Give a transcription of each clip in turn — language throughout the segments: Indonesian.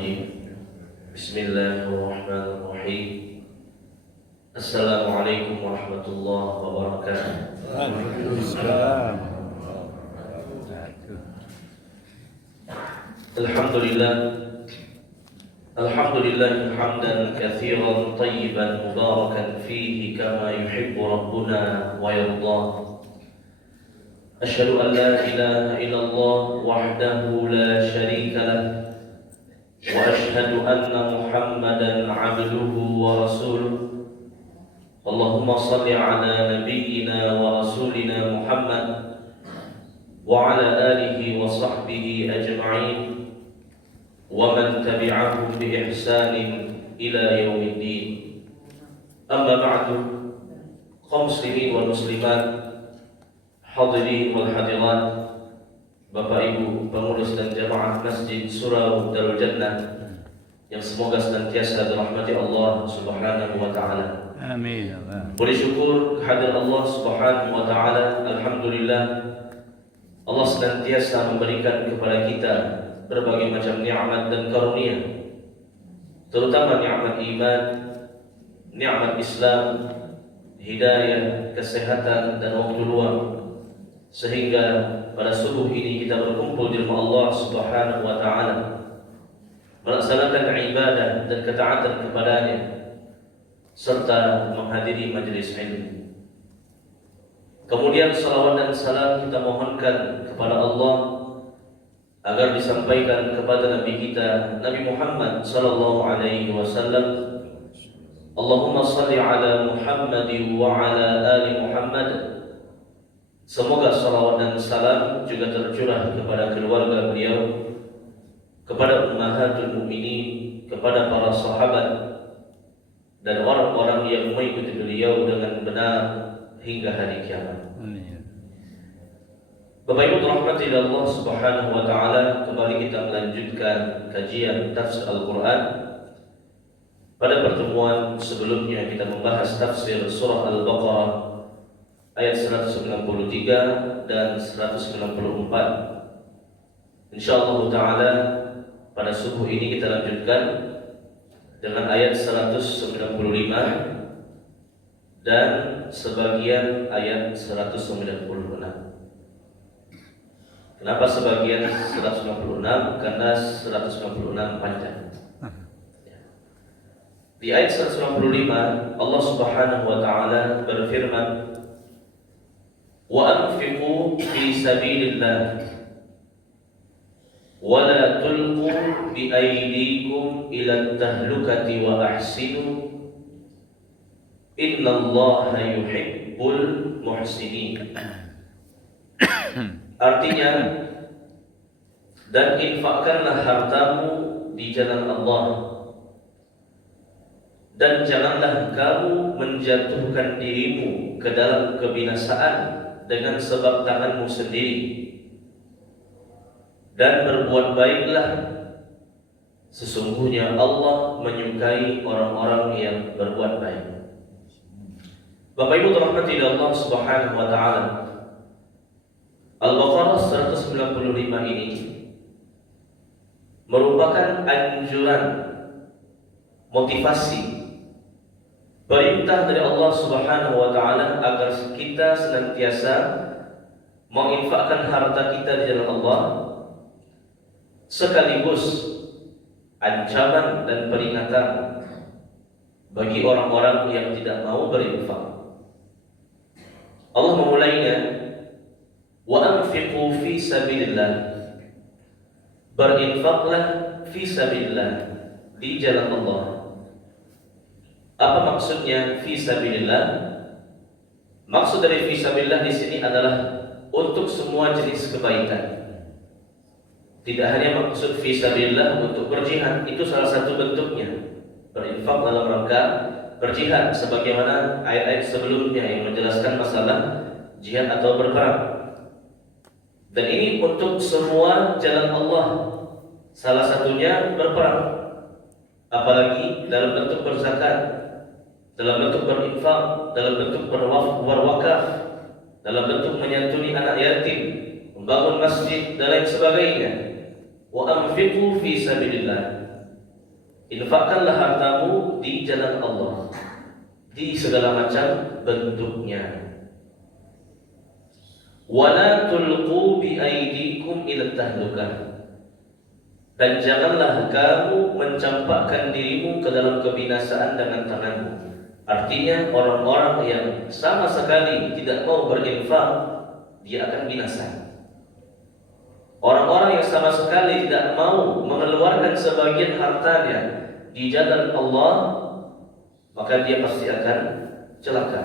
الرجيم بسم الله الرحمن الرحيم السلام عليكم ورحمة الله وبركاته. Waalaikumsalam. الحمد لله حمدا كثيرا طيبا مباركا فيه كما يحب ربنا ويرضاه. أشهد أن لا إله إلا الله وحده لا شريك له وأشهد أن محمدا عبده ورسوله. اللهم صل على نبينا ورسولنا محمد وعلى آله وصحبه أجمعين ومن تبعهم بإحسان إلى يوم الدين. أما بعد، kaum muslimin wal muslimat, hadirin wal hadirat, Bapak Ibu pengurus dan jamaah Masjid Surau Darul Jannah yang semoga senantiasa dirahmati Allah Subhanahu wa taala. Amin. Puji syukur kehadirat Allah Subhanahu wa taala. Alhamdulillah, Allah senantiasa memberikan kepada kita berbagai macam nikmat dan karunia, terutama nikmat iman, nikmat Islam, hidayah, kesehatan dan waktu luang, sehingga pada subuh ini kita berkumpul di rumah Allah Subhanahu wa taala melaksanakan ibadah dan ketaatan kepadanya serta menghadiri majelis ilmu. Kemudian salawat dan salam kita mohonkan kepada Allah agar disampaikan kepada Nabi kita Nabi Muhammad sallallahu alaihi wasallam. Allahumma salli ala Muhammad wa ala ali Muhammad. Semoga salawat dan salam juga tercurah kepada keluarga beliau, kepada ummahatul mukminin, kepada para sahabat dan orang-orang yang mengikuti beliau dengan benar hingga hari kiamat. Bapak Ibu dirahmati Allah Subhanahu wa taala, kembali kita melanjutkan kajian tafsir Al-Qur'an. Pada pertemuan sebelumnya kita membahas tafsir surah Al-Baqarah ayat 193 dan 194. Insyaallah taala pada subuh ini kita lanjutkan dengan ayat 195 dan sebagian ayat 196. Kenapa sebagian 196? Karena 196 panjang. Di ayat 195 Allah Subhanahu wa taala berfirman, "Wa anfiqu fi sabilillah wa la tulqu bi aydikum ila tahlukati wa ahsinu innallaha yuhibbul muhsinin." Artinya, dan infakkanlah hartamu di jalan Allah, dan janganlah kamu menjatuhkan dirimu ke dalam kebinasaan dengan sebab tanganmu sendiri, dan berbuat baiklah, sesungguhnya Allah menyukai orang-orang yang berbuat baik. Bapak Ibu dirahmati Allah Subhanahu wa taala, Al-Baqarah 195 ini merupakan anjuran, motivasi, perintah dari Allah Subhanahu wa taala agar kita senantiasa menginfakkan harta kita di jalan Allah, sekaligus ancaman dan peringatan bagi orang-orang yang tidak mau berinfak. Allah memulainya, wa anfiqu fi sabilillah, berinfaklah fi sabilillah, di jalan Allah. Apa maksudnya fi sabilillah? Maksud dari fi sabilillah di sini adalah untuk semua jenis kebaikan. Tidak hanya maksud fi sabilillah untuk berjihad, itu salah satu bentuknya, berinfak dalam rangka berjihad, sebagaimana ayat-ayat sebelumnya yang menjelaskan masalah jihad atau berperang. Dan ini untuk semua jalan Allah, salah satunya berperang, apalagi dalam bentuk berzakat, dalam bentuk berinfak, dalam bentuk berwakaf, dalam bentuk menyantuni anak yatim, membangun masjid dan lain sebagainya. Wa anfiqu fi sabilillah. Infakkanlah hartamu di jalan Allah di segala macam bentuknya. Wala tulqu bi aydikum ila tahlukah. Dan janganlah kamu mencampakkan dirimu ke dalam kebinasaan dengan tanganmu. Artinya orang-orang yang sama sekali tidak mau berinfak, dia akan binasa. Orang-orang yang sama sekali tidak mau mengeluarkan sebagian hartanya di jalan Allah, maka dia pasti akan celaka.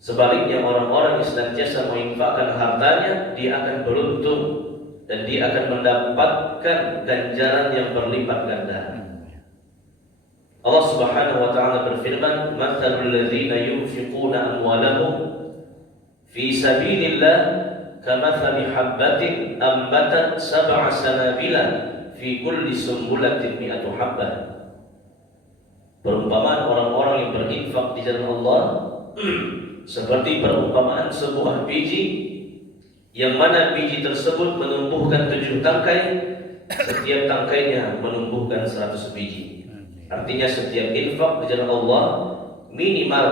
Sebaliknya orang-orang yang senantiasa menginfakkan hartanya, dia akan beruntung dan dia akan mendapatkan ganjaran yang berlipat ganda. Allah Subhanahu wa taala berfirman, "Matsalul ladzina yunfiquna amwalahum fi sabilillah kamathali habbatin ambatat sab'a sanabila fi kulli sumbulatin mi'atu habbah." Perumpamaan orang-orang yang berinfak di jalan Allah seperti perumpamaan sebuah biji yang mana biji tersebut menumbuhkan 7 tangkai, setiap tangkainya menumbuhkan 100 biji. Artinya setiap infak di jalan Allah minimal,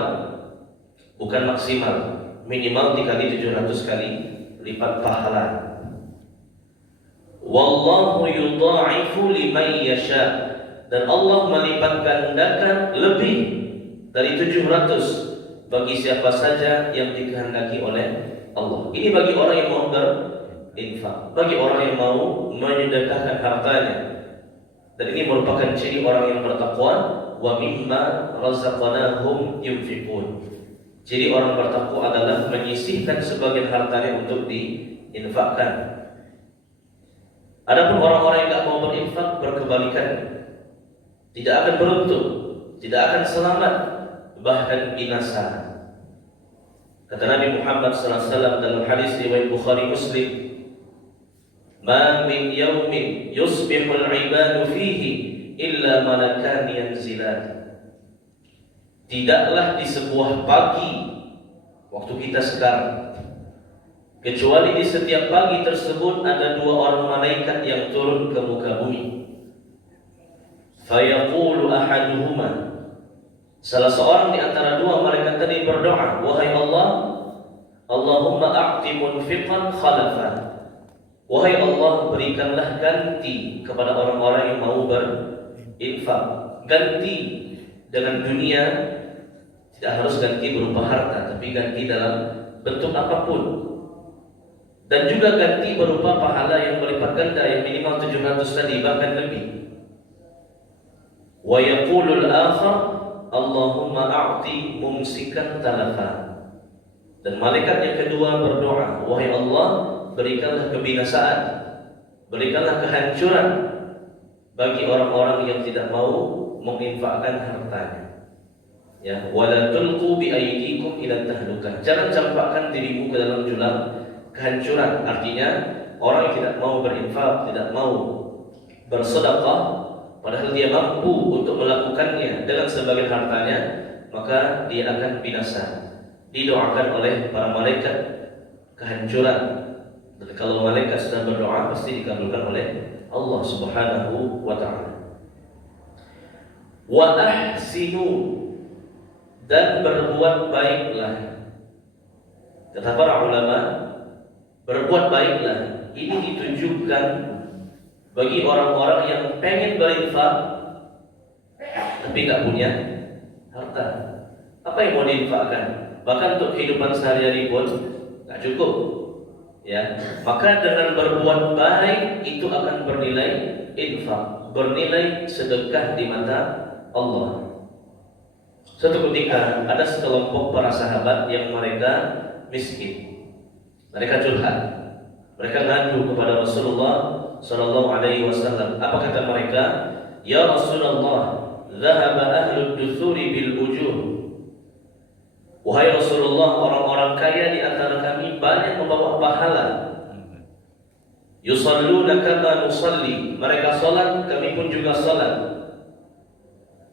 bukan maksimal, minimal dikali 700 kali lipat pahala. Wallahu yudha'ifu liman yasha, dan Allah melipat gandakan lebih dari 700 bagi siapa saja yang dikehendaki oleh Allah. Ini bagi orang yang mau berinfak, bagi orang yang mau menyedekahkan hartanya. Dan ini merupakan ciri orang yang bertakwa. Wa mimma razaqnahum yunfiqun. Jadi orang bertakwa adalah menyisihkan sebagian hartanya untuk diinfakkan. Adapun orang-orang yang tidak mau berinfak, berkebalikan, tidak akan beruntung, tidak akan selamat, bahkan binasa. Kata Nabi Muhammad SAW dalam hadis riwayat Bukhari Muslim, "Ma min yawmin yusbihul ibadu fihi illa malakan yanzilan." Tidaklah di sebuah pagi waktu kita sekarang, kecuali di setiap pagi tersebut ada 2 orang malaikat yang turun ke muka bumi. Fayaqulu ahaduhuma, salah seorang di antara 2 malaikat tadi berdoa, "Wahai Allah, Allahumma a'ti munfiqan khalafa." Wahai Allah, berikanlah ganti kepada orang-orang yang mau berinfak. Ganti dengan dunia, tidak harus ganti berupa harta, tapi ganti dalam bentuk apapun. Dan juga ganti berupa pahala yang berlipat ganda, yang minimal 700 tadi, bahkan lebih. Wa yaqulul akhar, "Allahumma a'ti mumsikan talafa." Dan malaikat yang kedua berdoa, "Wahai Allah, berikanlah kebinasaan, berikanlah kehancuran bagi orang-orang yang tidak mau menginfakkan hartanya." Ya, wala tulqu bi aydikum ila tahlukah. Jangan campakkan dirimu ke dalam jurang kehancuran. Artinya orang yang tidak mau berinfak, tidak mau bersedekah, padahal dia mampu untuk melakukannya dengan sebagian hartanya, maka dia akan binasa. Didoakan oleh para malaikat kehancuran. Dan kalau malaikat sudah berdoa, pasti dikabulkan oleh Allah Subhanahu wa taala. Wa ahsinu, dan berbuat baiklah. Kata para ulama, berbuat baiklah ini ditujukan bagi orang-orang yang pengen berinfak tapi nggak punya harta. Apa yang mau diinfakkan? Bahkan untuk kehidupan sehari-hari pun nggak cukup. Ya, maka dengan berbuat baik itu akan bernilai infak, bernilai sedekah di mata Allah. Suatu ketika ada sekelompok para sahabat yang mereka miskin, mereka curhat, mereka ngadu kepada Rasulullah Sallallahu Alaihi Wasallam. Apa kata mereka? "Ya Rasulullah, dhahaba ahlud duthuri bil ujur." Wahai Rasulullah, orang-orang kaya di antara kami banyak membawa pahala. Yusalluna kama nusalli, mereka salat, kami pun juga salat.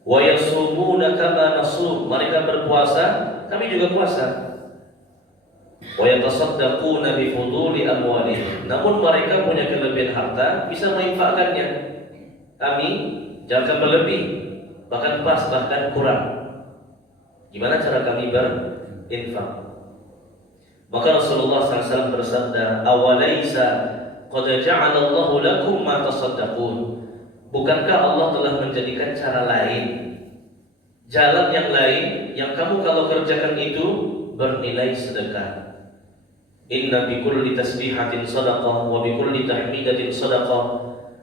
Wa yasumuna kama nasum, mereka berpuasa, kami juga puasa. Wa yatasaddaquna bi fuduli amwalihim, namun mereka punya kelebihan harta, bisa menginfakkannya. Kami jangan berlebih, bahkan pas, bahkan kurang. Gimana cara kami berinfak? Maka Rasulullah SAW bersabda, "Awalaysa qad ja'ala Allahu lakum ma tasaddaqun." Bukankah Allah telah menjadikan cara lain, jalan yang lain yang kamu kalau kerjakan itu bernilai sedekah. Inna bikulli tasbihatin sadaqah wa bikulli tahmidatin sadaqah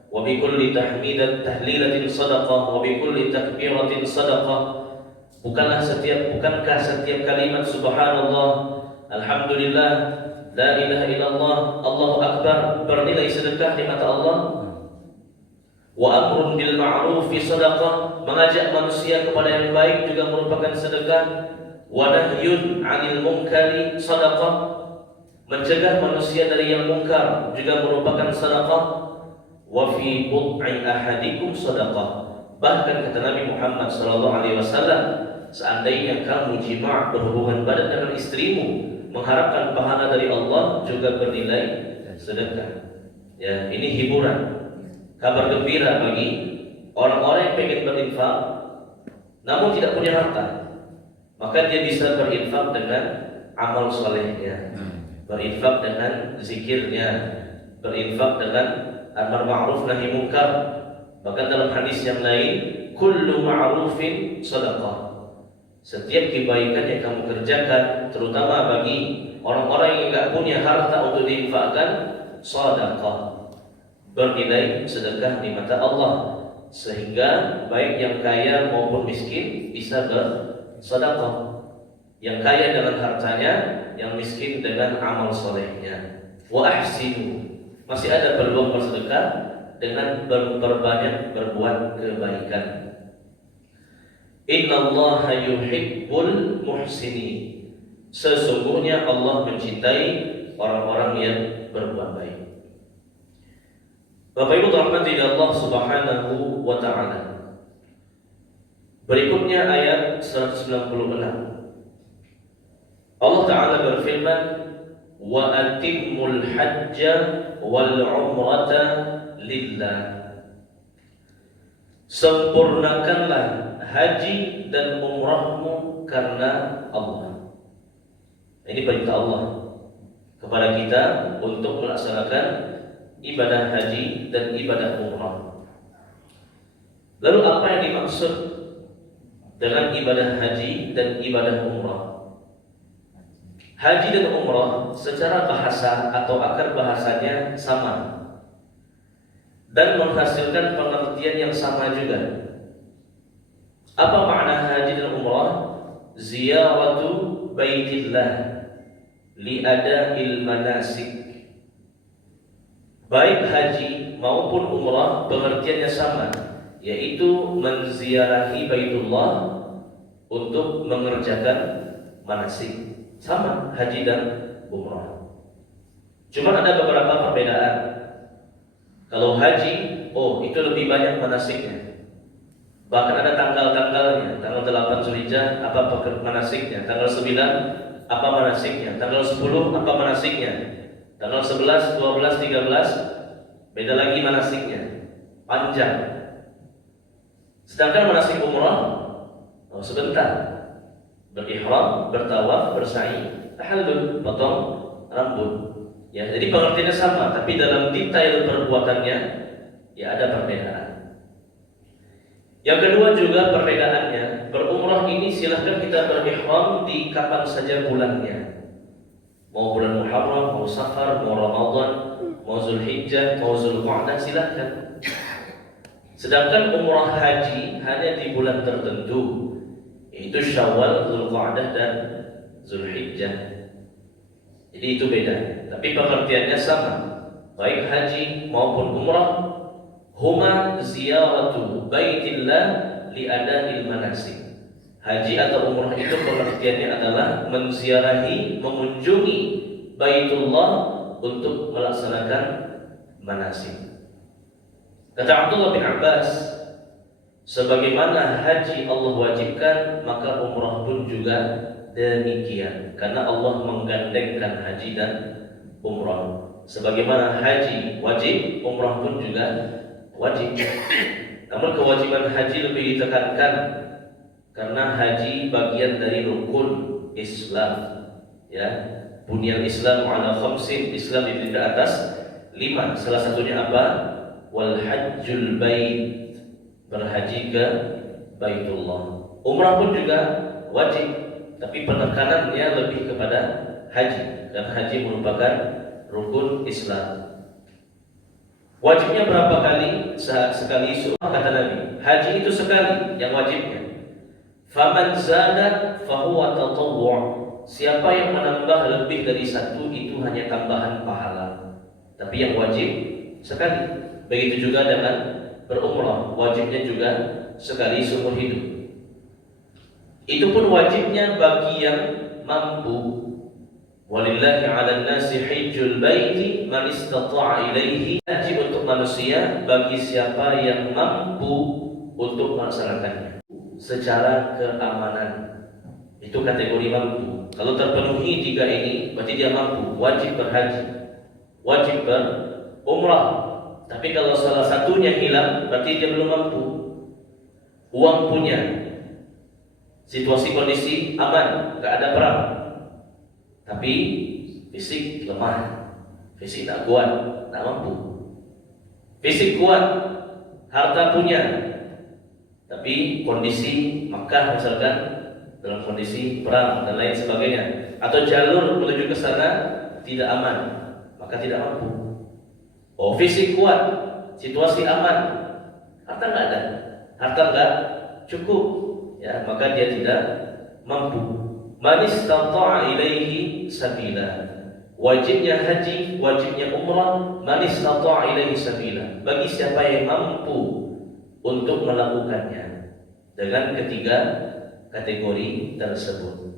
wa bikulli tahlilatin sadaqah wa bikulli takbiratin sadaqah. Bukankah setiap kalimat subhanallah, alhamdulillah, la ilaha illallah, Allahu akbar bernilai sedekah di mata Allah? Wa amrun bil ma'rufi sadaqah, mengajak manusia kepada yang baik juga merupakan sedekah. Wa nahyun 'anil munkari sadaqah, mencegah manusia dari yang mungkar juga merupakan sedekah. Wa fi bud'i ahadikum sadaqah, bahkan kata Nabi Muhammad SAW, seandainya kamu jima' berhubungan badan dengan istrimu mengharapkan pahala dari Allah juga bernilai sedekah. Ya, ini hiburan, kabar gembira bagi orang-orang yang pengen berinfak namun tidak punya harta. Maka dia bisa berinfak dengan amal solehnya, berinfak dengan zikirnya, berinfak dengan amar ma'ruf nahi munkar. Bahkan dalam hadis yang lain, kullu ma'rufin sadaqah, setiap kebaikan yang kamu kerjakan, terutama bagi orang-orang yang tidak punya harta untuk diinfakkan, sadaqah, bernilai sedekah di mata Allah. Sehingga baik yang kaya maupun miskin bisa bersedekah. Yang kaya dengan hartanya, yang miskin dengan amal solehnya. Wa ahsinu, masih ada peluang bersedekah dengan berbanyak berbuat kebaikan. Innallaha yuhibbul muhsinin, sesungguhnya Allah mencintai orang-orang yang berbuat baik. Bapak Ibu rahmati Allah Subhanahu wa taala. Berikutnya ayat 196. Allah taala berfirman, wa atimmul hajja wal umrata lillah. Sempurnakanlah haji dan umrahmu karena Allah. Ini perintah Allah kepada kita untuk melaksanakan ibadah haji dan ibadah umrah. Lalu apa yang dimaksud dengan ibadah haji dan ibadah umrah? Haji dan umrah secara bahasa atau akar bahasanya sama dan menghasilkan pengertian yang sama juga. Apa makna haji dan umrah? Ziyaratu baitillah li'ada'il manasik. Baik haji maupun umrah pengertiannya sama, yaitu menziarahi Baitullah untuk mengerjakan manasik. Sama haji dan umrah. Cuma ada beberapa perbedaan. Kalau haji, itu lebih banyak manasiknya. Bahkan ada tanggal-tanggalnya. Tanggal 8 Zulhijjah apa manasiknya? Tanggal 9 apa manasiknya? Tanggal 10 apa manasiknya? Tanggal 11, 12, 13 beda lagi manasiknya. Panjang. Sedangkan manasik umrah sebentar. Berihram, bertawaf, bersa'i, tahallul, potong rambut. Ya, jadi pengertiannya sama, tapi dalam detail perbuatannya ya ada perbedaan. Yang kedua juga perbedaannya, berumrah ini silahkan kita berihram di kapan saja bulannya. Mau bulan Muharram, mau Safar, mau Ramadan, mau Zulhijjah, mau Zulqa'dah, silahkan. Sedangkan umrah haji hanya di bulan tertentu, yaitu Syawal, Zulqa'dah dan Zulhijjah. Jadi itu beda, tapi pengertiannya sama. Baik haji maupun umrah, huma ziyaratu baitillah li'ada'il manasik. Haji atau umrah itu pengertiannya adalah menziarahi, mengunjungi Baitullah untuk melaksanakan manasik. Kata Abdullah bin Abbas, sebagaimana haji Allah wajibkan, maka umrah pun juga demikian. Karena Allah menggandengkan haji dan umrah. Sebagaimana haji wajib, umrah pun juga wajib. Namun kewajiban haji lebih ditekankan karena haji bagian dari rukun Islam. Ya, bunyan Islam ala khamsin, Islam di atas 5. Salah satunya apa? Wal hajjul bait, berhaji ke Baitullah. Umrah pun juga wajib, tapi penekanannya lebih kepada haji karena haji merupakan rukun Islam. Wajibnya berapa kali? Sekali. Kata Nabi, haji itu sekali yang wajibnya. Faman zada fahuwa tatawwu'. Siapa yang menambah lebih dari satu itu hanya tambahan pahala. Tapi yang wajib sekali. Begitu juga dengan berumrah, wajibnya juga sekali seumur hidup. Itu pun wajibnya bagi yang mampu. Walillahi 'alan nasi hajjul baiti man istata'a ilaihi. Haji untuk manusia bagi siapa yang mampu untuk melaksanakannya secara keamanan. Itu kategori mampu. Kalau terpenuhi 3 ini berarti dia mampu, wajib berhaji, wajib berumrah. Tapi kalau salah satunya hilang berarti dia belum mampu. Uang punya, situasi kondisi aman, enggak ada perang, tapi fisik lemah, fisik tak kuat, tak mampu. Fisik kuat, harta punya, tapi kondisi Makkah misalkan dalam kondisi perang dan lain sebagainya, atau jalur menuju ke sana tidak aman, maka tidak mampu. Oh, fisik kuat, situasi aman, harta enggak ada, harta enggak cukup, ya, maka dia tidak mampu. Man istata'a ilaihi sabila. Wajibnya haji, wajibnya umrah, man istata'a ilaihi sabila, bagi siapa yang mampu untuk melakukannya dengan ketiga kategori tersebut.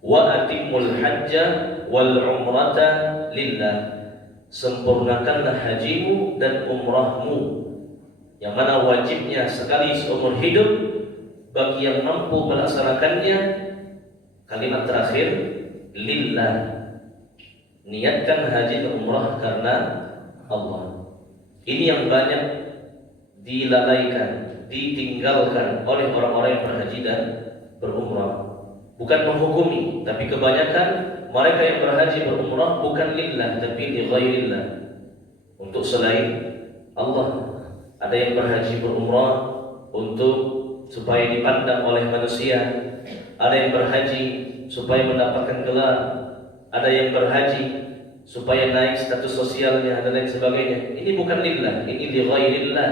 Wa atimul hajja wal umrata lillah. Sempurnakanlah hajimu dan umrahmu, yang mana wajibnya sekali seumur hidup bagi yang mampu melaksanakannya. Kalimat terakhir, lillah. Niatkan haji dan umrah karena Allah. Ini yang banyak dilalaikan, ditinggalkan oleh orang-orang yang berhaji dan berumrah. Bukan menghukumi, tapi kebanyakan mereka yang berhaji berumrah bukan lillah, tapi li ghairillah, untuk selain Allah. Ada yang berhaji berumrah untuk supaya dipandang oleh manusia, ada yang berhaji supaya mendapatkan gelar, ada yang berhaji supaya naik status sosialnya dan lain sebagainya. Ini bukan lillah, ini li ghairillah.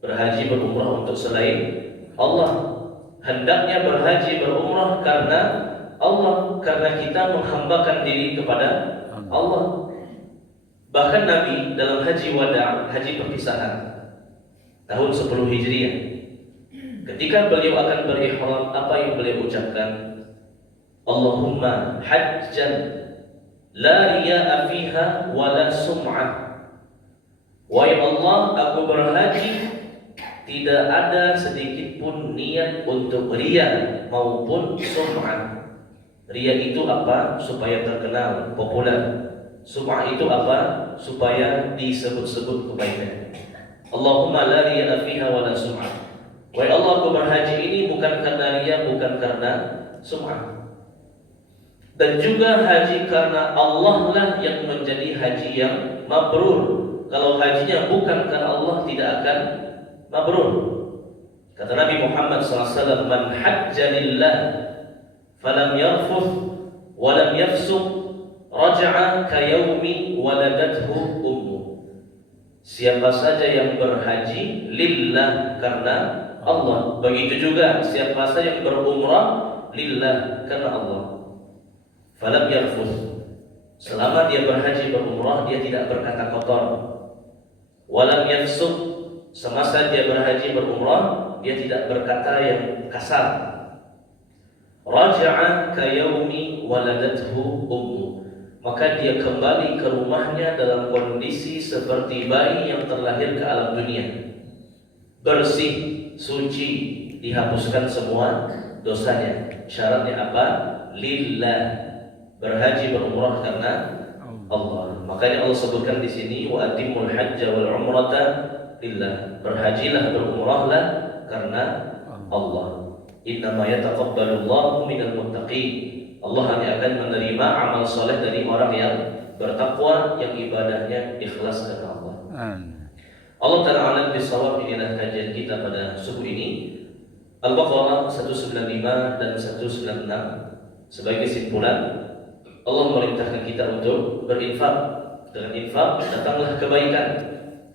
Berhaji berumrah untuk selain Allah. Hendaknya berhaji berumrah karena Allah, karena kita menghambakan diri kepada Allah. Bahkan Nabi dalam haji wada', haji perpisahan tahun 10 Hijriah, ketika beliau akan berihram, apa yang beliau ucapkan? Allahumma hajjan la riya'a fiha wa la sum'ah. Wahai Allah, aku berhaji tidak ada sedikit pun niat untuk riya maupun sum'ah. Riya itu apa? Supaya terkenal, populer. Sum'ah itu apa? Supaya disebut-sebut kebaikan. Allahumma la riya fiha wa la sum'ah. Wahai Allah, aku berhaji ini bukan karena riya, bukan karena sum'ah. Dan juga haji karena Allah lah yang menjadi haji yang mabrur. Kalau hajinya bukan karena Allah, tidak akan mabrur. Kata Nabi Muhammad SAW, man hajja lillah falam yarfuth walam yafsuq raja'a kayawmi waladathu ummu. Siapa saja yang berhaji lillah karena Allah, begitu juga siapa saja yang berumrah lillah karena Allah. Falam yarfuth, selama dia berhaji berumrah dia tidak berkata kotor. Walam yafsuq, semasa dia berhaji berumrah dia tidak berkata yang kasar. Raja'a kayaumi waladathu ummu, maka dia kembali ke rumahnya dalam kondisi seperti bayi yang terlahir ke alam dunia, bersih, suci, dihapuskan semua dosanya. Syaratnya apa? Lillah, berhaji berumrah karena Allah. Makanya Allah sebutkan di sini wa atimul hajja wal umrata lillah. Berhajilah, berumrahlah karena Allah. Innama yataqabbalullahu minal muttaqin. Allah hanya akan menerima amal soleh dari orang yang bertakwa, yang ibadahnya ikhlas karena Allah. Allah Ta'ala alam bisawab. Inilah kajian kita pada subuh ini, Al-Baqarah 195 dan 196. Sebagai kesimpulan, Allah memerintahkan kita untuk berinfak. Dengan infak datanglah kebaikan,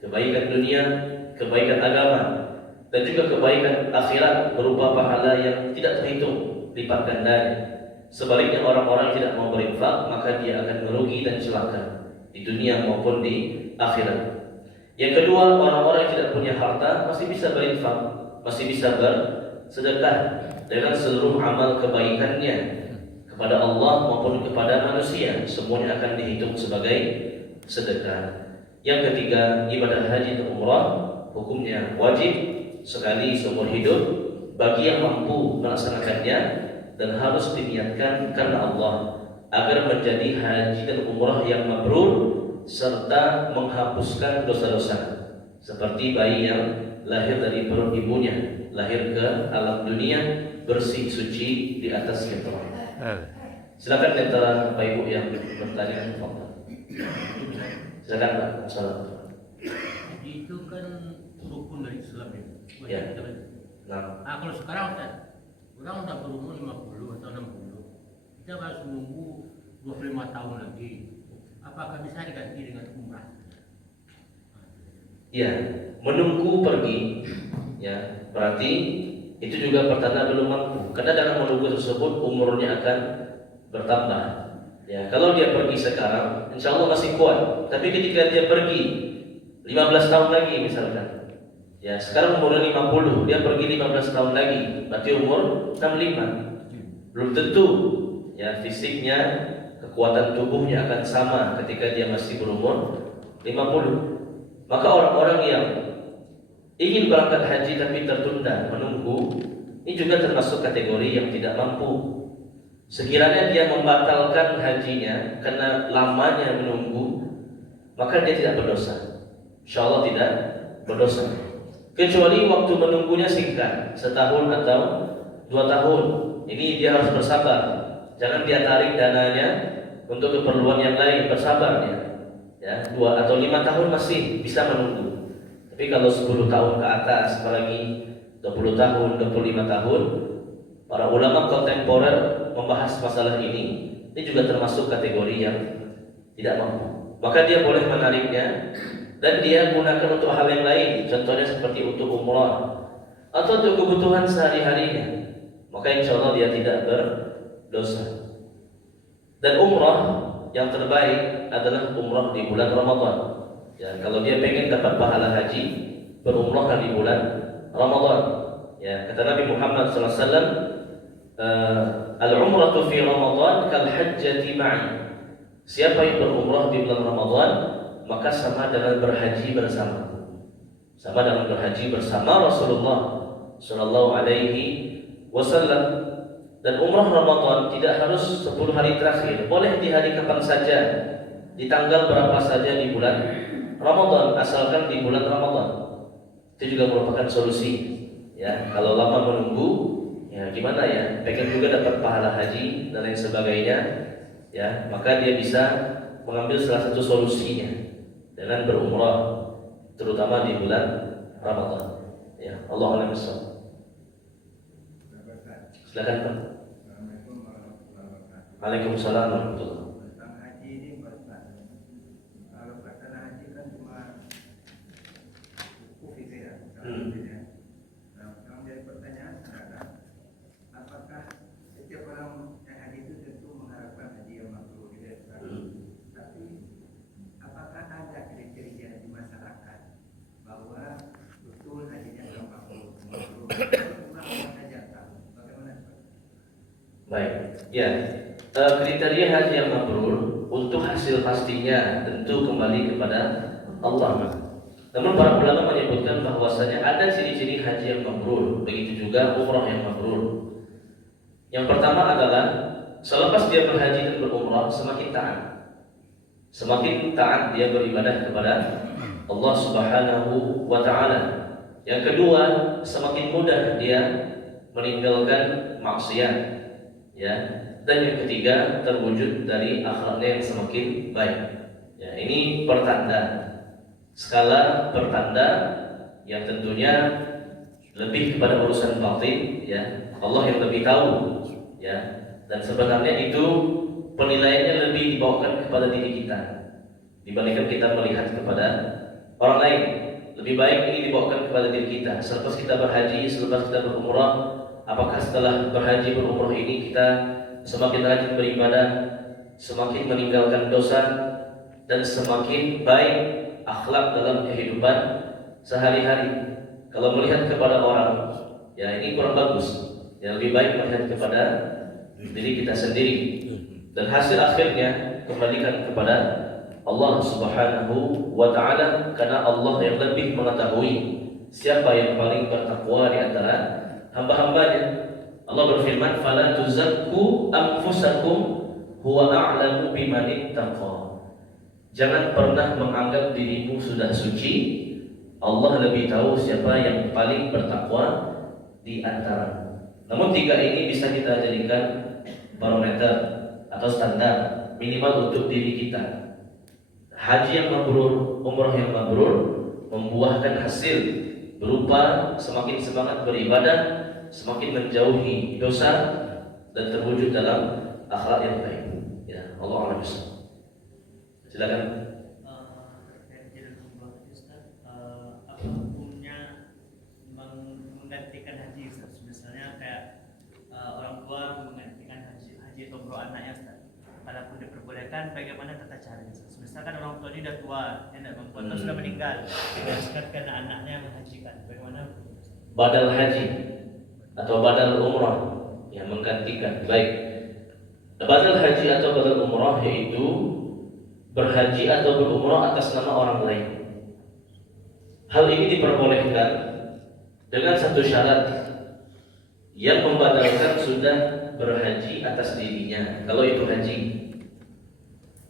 kebaikan dunia, kebaikan agama, dan juga kebaikan akhirat berupa pahala yang tidak terhitung lipat gandanya. Sebaliknya orang-orang yang tidak mau berinfak, maka dia akan merugi dan celaka di dunia maupun di akhirat. Yang kedua, orang-orang yang tidak punya harta masih bisa berinfak, masih bisa bersedekah dengan seluruh amal kebaikannya kepada Allah maupun kepada manusia. Semuanya akan dihitung sebagai sedekah. Yang ketiga, ibadah haji dan umrah hukumnya wajib sekali seumur hidup bagi yang mampu melaksanakannya, dan harus diniatkan karena Allah agar menjadi haji dan umrah yang mabrur serta menghapuskan dosa-dosa, seperti bayi yang lahir dari perut ibunya, lahir ke alam dunia bersih suci di atas fitrah. Silakan di antara Bapak Ibu yang bertanya. Silakan Pak. Assalamualaikum. Itu kan rukun dari Islam Ya. Nah, kalau sekarang orang udah berumur 50 atau 60, kita harus menunggu 25 tahun lagi. Apakah bisa diganti dengan umrah? Ya, menunggu pergi, ya berarti itu juga pertanda belum mampu. Karena dalam menunggu tersebut umurnya akan bertambah. Ya, kalau dia pergi sekarang, insya Allah masih kuat. Tapi ketika dia pergi 15 tahun lagi misalkan, ya sekarang umurnya 50, dia pergi 15 tahun lagi, berarti umur 65. Belum tentu, ya fisiknya, kekuatan tubuhnya akan sama ketika dia masih berumur 50. Maka orang-orang yang ingin berangkat haji tapi tertunda menunggu, ini juga termasuk kategori yang tidak mampu. Sekiranya dia membatalkan hajinya karena lamanya menunggu, maka dia tidak berdosa. Insya Allah tidak berdosa. Kecuali waktu menunggunya singkat, setahun atau 2 tahun. Ini dia harus bersabar. Jangan dia tarik dananya untuk keperluan yang lain, bersabar ya. Ya, 2 atau 5 tahun masih bisa menunggu. Tapi kalau 10 tahun ke atas, apalagi 20 tahun, 25 tahun, para ulama kontemporer membahas masalah ini juga termasuk kategori yang tidak mampu. Maka dia boleh menariknya dan dia gunakan untuk hal yang lain, contohnya seperti untuk umrah atau untuk kebutuhan sehari-harinya. Maka insya Allah dia tidak berdosa. Dan umrah yang terbaik adalah umrah di bulan Ramadan. Ya, kalau dia pengen dapat pahala haji, berumrah di bulan Ramadan. Ya, kata Nabi Muhammad SAW, al-umratu fi Ramadan kal hajjati ma'i. Siapa yang berumrah di bulan Ramadan, maka sama dengan berhaji bersama. Sama dengan berhaji bersama Rasulullah sallallahu alaihi wasallam. Dan umrah Ramadan tidak harus 10 hari terakhir, boleh di hari kapan saja, di tanggal berapa saja di bulan Ramadan, asalkan di bulan Ramadan. Itu juga merupakan solusi. Ya, kalau lama menunggu, ya gimana ya? Pengen juga dapat pahala haji dan lain sebagainya, ya maka dia bisa mengambil salah satu solusinya dengan berumrah, terutama di bulan Ramadan. Ya, Allah a'lam bishawab. Silakan Pak. Waalaikumsalam warahmatullahi wabarakatuh. Tentang haji ini Pak, kalau pelaksanaan haji kan cuma wukuf itu ya. Nah, sekarang jadi pertanyaan adalah, apakah setiap orang yang haji itu tentu mengharapkan haji yang mabrur gitu ya, Pak? Tapi apakah ada kriteria di masyarakat bahwa betul hajinya yang mabrur? Cuma orang saja tahu. Bagaimana Pak? Baik, ya. Kriteria haji yang mabrur untuk hasil pastinya tentu kembali kepada Allah. Namun para ulama menyebutkan bahwasanya ada ciri-ciri haji yang mabrur, begitu juga umrah yang mabrur. Yang pertama adalah selepas dia berhaji dan berumrah semakin taat. Semakin taat dia beribadah kepada Allah Subhanahu wa taala. Yang kedua, semakin mudah dia meninggalkan maksiat, ya. Dan yang ketiga, terwujud dari akhlaknya yang semakin baik. Ya, ini pertanda, skala pertanda yang tentunya lebih kepada urusan batin, ya. Allah yang lebih tahu, ya. Dan sebenarnya itu penilaiannya lebih dibawakan kepada diri kita dibandingkan kita melihat kepada orang lain. Lebih baik ini dibawakan kepada diri kita. Selepas kita berhaji, selepas kita berumrah, apakah setelah berhaji berumrah ini kita semakin rajin beribadah, semakin meninggalkan dosa, dan semakin baik akhlak dalam kehidupan sehari-hari. Kalau melihat kepada orang, ya ini kurang bagus. Ya, lebih baik melihat kepada diri kita sendiri. Dan hasil akhirnya kembalikan kepada Allah Subhanahu wa taala, karena Allah yang lebih mengetahui siapa yang paling bertakwa di antara hamba-hambanya. Allah berfirman, "Fala tuzakku anfusakum huwa a'lamu biman ittaqa." Jangan pernah menganggap dirimu sudah suci. Allah lebih tahu siapa yang paling bertakwa di antara. Namun tiga ini bisa kita jadikan barometer atau standar minimal untuk diri kita. Haji yang mabrur, umrah yang mabrur membuahkan hasil berupa semakin semangat beribadah, semakin menjauhi dosa, dan terwujud dalam akhlak yang baik. Ya, Allah a'lam bishawab. Silakan. Apa hukumnya menggantikan haji, Ustaz? Misalnya kayak orang tua menggantikan haji atau umroh anaknya, Ustaz. Kalaupun diperbolehkan, bagaimana tata caranya, Ustaz? Misalkan orang tua ini sudah tua, yang tidak mampu atau sudah meninggal, dan sekarang anaknya menghajikan, bagaimana? Badal haji atau badal umrah yang menggantikan. Baik. Badal haji atau badal umrah yaitu berhaji atau berumrah atas nama orang lain. Hal ini diperbolehkan dengan satu syarat, yang membadalkan sudah berhaji atas dirinya kalau itu haji,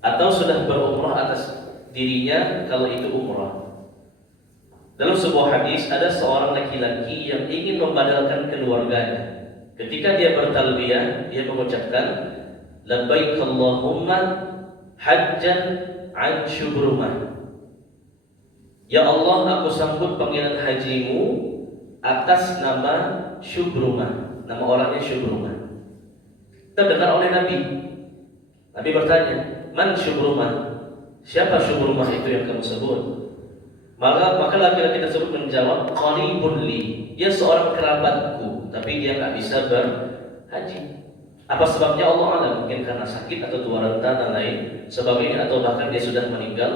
atau sudah berumrah atas dirinya kalau itu umrah. Dalam sebuah hadis ada seorang laki-laki yang ingin membadalkan keluarganya. Ketika dia bertalbiyah, dia mengucapkan labbaik Allahumma hajjan an syubrumah. Ya Allah, aku sambut panggilan hajimu atas nama Syubrumah. Nama orangnya Syubrumah. Terdengar oleh Nabi. Nabi bertanya, man Syubrumah? Siapa Syubrumah itu yang kamu sebut? Maka laki-laki tersebut menjawab, qaribun li. Dia seorang kerabatku, tapi dia nggak bisa berhaji. Apa sebabnya Allah alam? Mungkin karena sakit atau tua renta dan lain sebagainya, atau bahkan dia sudah meninggal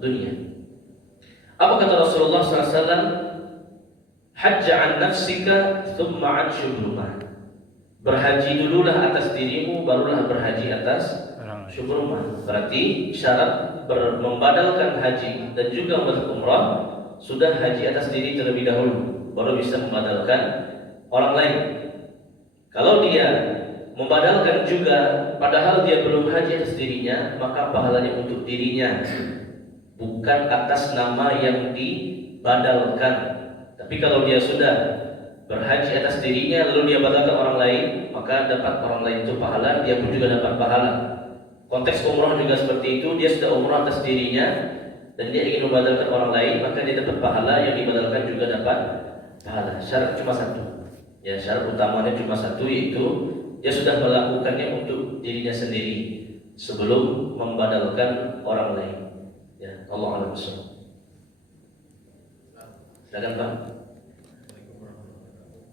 dunia. Apa kata Rasulullah SAW? Hajja an nafsika thumma an syubrumah. Berhaji dululah atas dirimu, barulah berhaji atas syubrumah. Berarti syarat membadalkan haji dan juga umrah sudah haji atas diri terlebih dahulu, baru bisa membadalkan orang lain. Kalau dia membadalkan juga padahal dia belum haji atas dirinya, maka pahalanya untuk dirinya, bukan atas nama yang dibadalkan. Tapi kalau dia sudah berhaji atas dirinya lalu dia badalkan orang lain, maka dapat orang lain itu pahala, dia pun juga dapat pahala. Konteks umrah juga seperti itu, dia sudah umrah atas dirinya dan dia ingin membadalkan orang lain, maka dia dapat pahala, yang dibadalkan juga dapat pahala. Syarat cuma satu. Ya, syarat utamanya cuma satu, yaitu dia sudah melakukannya untuk dirinya sendiri sebelum membadalkan orang lain. Ya, Allah a'lam bishawab. Silakan Pak.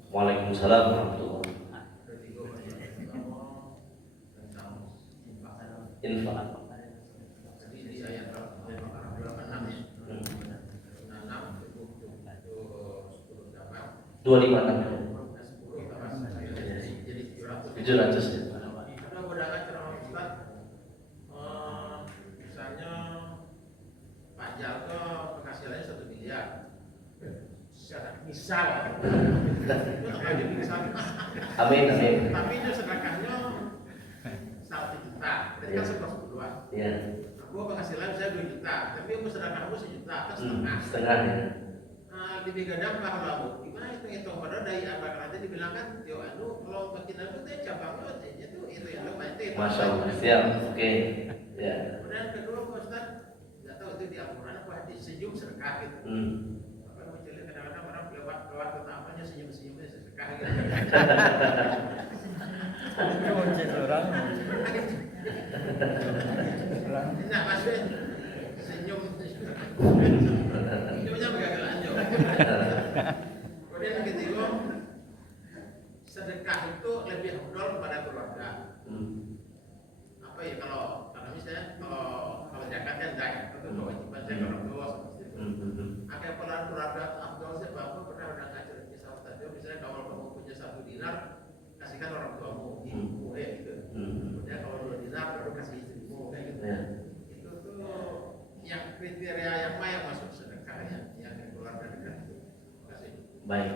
Waalaikumsalam warahmatullahi wabarakatuh. Infak. Dua lima enam. 700 ya. Ada undangan ceramah Ustaz, misalnya pajak ke penghasilannya 1 miliar. Misal, Amin, amin. tapi itu sedekahnya 1 juta, berarti kan 11 bulan. Ya. Aku gua penghasilan saya 2 juta, tapi aku sedekah aku 1 juta, kan setengah. Setengah ya. Nah, lebih gadang pahala gimana hitung padahal dari apa nanti dibilang kan yo kalau makin aku teh cabangnya itu yang lumayan itu. Masya Allah. Siap. Oke. Ya. Kemudian kedua Pak Ustaz, nggak tahu itu di Al-Quran apa di senyum sedekah gitu. Apa munculnya kadang-kadang orang lewat ketapanya senyum-senyumnya sedekah gitu. Nah, maksudnya senyum senyumnya agak lanjut. Kemudian yang ketiga, sedekah itu lebih afdal kepada keluarga. Apa ya kalau misalnya kalau zakat kan zakat itu kewajiban saya orang tua seperti itu. Ada peran keluarga afdal saya bapak pernah ngajar di salah satu misalnya kalau kamu punya 1 dinar kasihkan orang tuamu, ibumu ya gitu. Kemudian kalau 2 dinar baru kasih istrimu kayak gitu. Itu tuh yang kriteria yang mana masuk sedekah yang keluarga dekat itu. Terima kasih. Baik.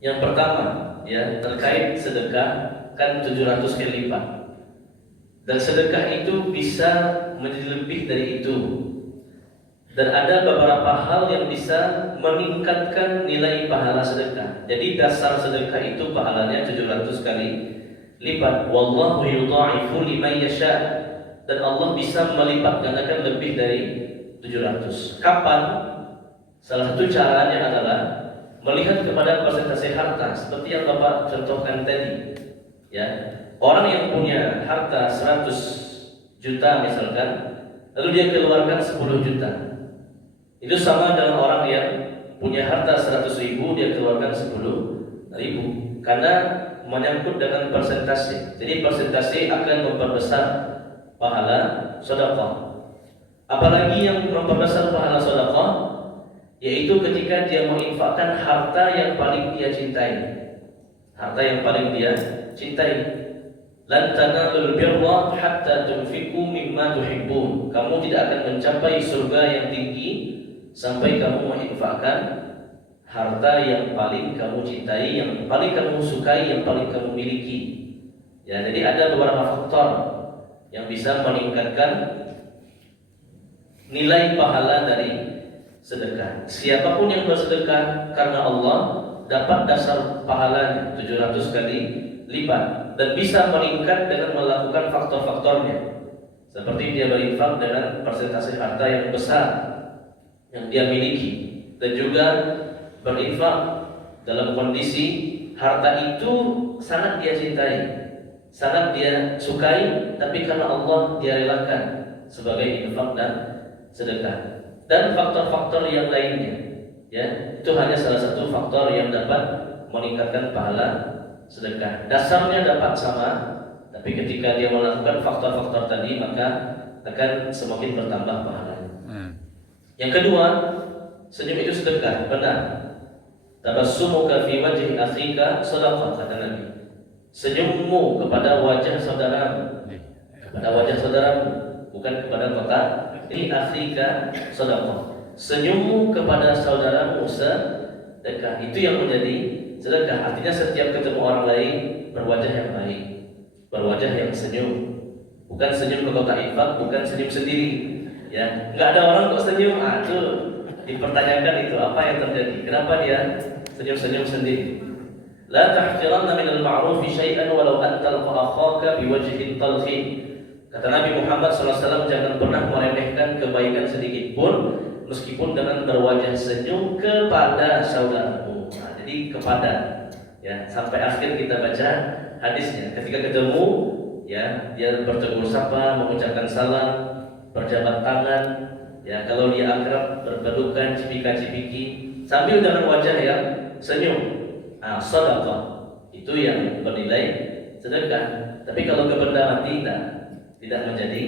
Yang pertama ya terkait sedekah kan 700 kali lipat. Dan sedekah itu bisa menjadi lebih dari itu. Dan ada beberapa hal yang bisa meningkatkan nilai pahala sedekah. Jadi dasar sedekah itu pahalanya 700 kali lipat. Wallahu yudha'ifu liman yasha. Dan Allah bisa melipat gandakan lebih dari 700. Kapan? Salah satu caranya adalah melihat kepada persentase harta seperti yang Bapak contohkan tadi. Ya. Orang yang punya harta 100 juta misalkan, lalu dia keluarkan 10 juta. Itu sama dengan orang yang punya harta 100 ribu, dia keluarkan 10 ribu. Karena menyangkut dengan persentase. Jadi persentase akan memperbesar pahala sedekah. Apalagi yang memperbesar pahala sedekah, yaitu ketika dia menginfakkan harta yang paling dia cintai. Harta yang paling dia cintai. Lan tanalul birra hatta tunfiqu mimma tuhibbun. Kamu tidak akan mencapai surga yang tinggi sampai kamu menginfakkan harta yang paling kamu cintai, yang paling kamu sukai, yang paling kamu miliki. Ya, jadi ada beberapa faktor yang bisa meningkatkan nilai pahala dari sedekah. Siapapun yang bersedekah karena Allah dapat dasar pahalanya 700 kali lipat dan bisa meningkat dengan melakukan faktor-faktornya. Seperti dia berinfak dengan persentase harta yang besar yang dia miliki dan juga berinfak dalam kondisi harta itu sangat dia cintai, sangat dia sukai, tapi karena Allah dia relakan sebagai infak dan sedekah. Dan faktor-faktor yang lainnya, ya, itu hanya salah satu faktor yang dapat meningkatkan pahala sedekah. Dasarnya dapat sama, tapi ketika dia melakukan faktor-faktor tadi maka akan semakin bertambah pahalanya. Yang kedua, senyum itu sedekah, benar. Tabassumuka fi wajhi akhika shadaqah, kata Nabi. Senyummu kepada wajah saudaramu, kepada wajah saudaramu, bukan kepada kotak. Ini akhika shadaqah. Senyummu kepada saudaramu sedekah. Itu yang menjadi sedekah. Artinya setiap ketemu orang lain berwajah yang baik, berwajah yang senyum, bukan senyum ke kotak infak, bukan senyum sendiri. Ya, nggak ada orang kok senyum. Itu dipertanyakan itu apa yang terjadi? Kenapa dia senyum-senyum sendiri? La tahqiranna minal ma'rufi syai'an walau an talqa akhaka biwajhin talqin. Kata Nabi Muhammad SAW, jangan pernah meremehkan kebaikan sedikit pun, meskipun dengan berwajah senyum kepada saudaramu. Nah, jadi kepada, ya, sampai akhir kita baca hadisnya. Ketika ketemu, ya, dia bertegur sapa, mengucapkan salam, berjabat tangan, ya, kalau dia akrab berpelukan, cipika-cipiki, sambil dengan wajah yang senyum. Nah, sedekah itu yang bernilai sedekah. Tapi kalau kebenaran tidak menjadi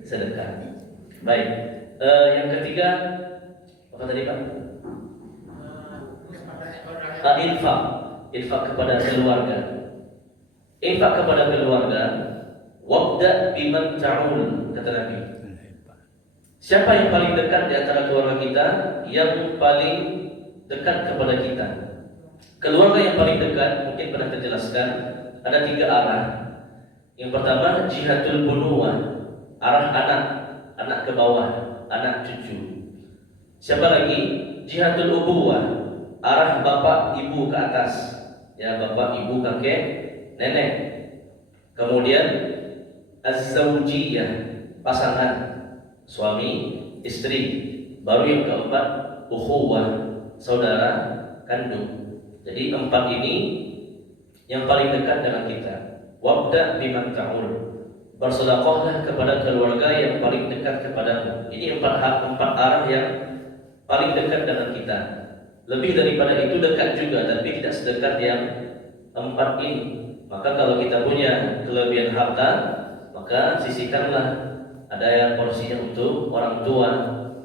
sedekah. Baik. Yang ketiga, apa tadi Pak? Infak kepada keluarga. Infak kepada keluarga. Wabda biman ta'ul, kata Nabi. Siapa yang paling dekat di antara keluarga kita? Yang paling dekat kepada kita. Keluarga yang paling dekat, mungkin pernah kita jelaskan, ada 3 arah. Yang pertama, jihadul bunuwah, arah anak. anak ke bawah, anak cucu. Siapa lagi? Jihadul ubuwah, arah bapak ibu ke atas, ya, bapak ibu kakek nenek. Kemudian az-zawjiyah, pasangan suami istri. Baru yang keempat ukhuwah, saudara kandung. Jadi 4 ini yang paling dekat dengan kita. Wabda biman ta'ul, bersedekahlah kepada keluarga yang paling dekat kepadamu. Ini 4 arah yang paling dekat dengan kita. Lebih daripada itu dekat juga, tapi tidak sedekat yang 4 ini. Maka kalau kita punya kelebihan harta, maka sisihkanlah. Ada yang porsinya untuk orang tua,